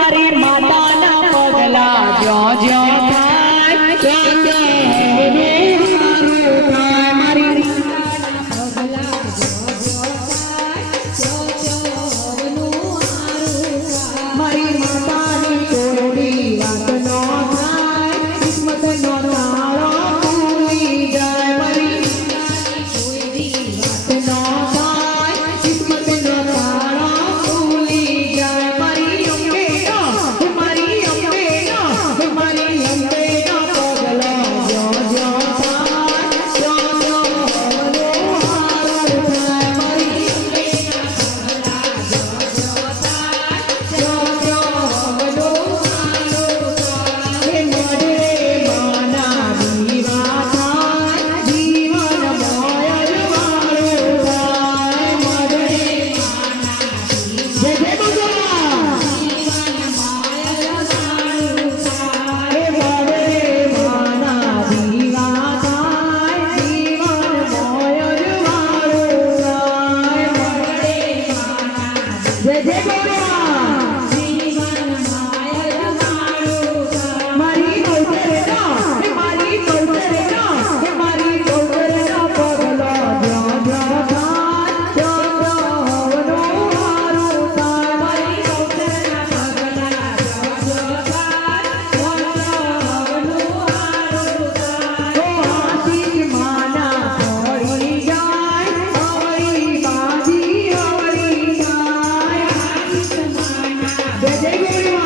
મારી માતાના પગલા જો જો થાય ત્યાં ત્યાં હારું થાય મારી પગલા જો જો થાય મારી માતાની કોરડી વાત નો થાય કિસ્મત નો તાળો ખુલી જાય મારી કોરડી વાત નો થાય કિસ્મત નો તાળો ખુલી જાય મારી અંબે નો મારી અંબે નો મારી અંબે નો પગલો જો જો થાય જો જો હવનો હારું થાય મારી અંબે ના પગલા જો જો થાય જો જો હવનો હારું થાય મોડે માના દીવા થાય જીવન મોયલ વાળું થાય મોડે માના જય જય ભગવાન જીવન મોયલ વાળું થાય મોડે માના દીવા થાય જીવન મોયલ વાળું થાય મોડે માના જય જય ભગવાન જીવન મોયલ વાળું થાય મારી કૌતરે નો મારી કૌતરે નો મારી કૌતરે નો પગલો જો જો થાય જો જો હવનો હારું થાય મારી કૌતરના પગલા જો જો થાય જો જો હવનો હારું થાય ઓ હાથી માના પડી જાય હવળી બાજી હવળી જાય હાથી માના જય જય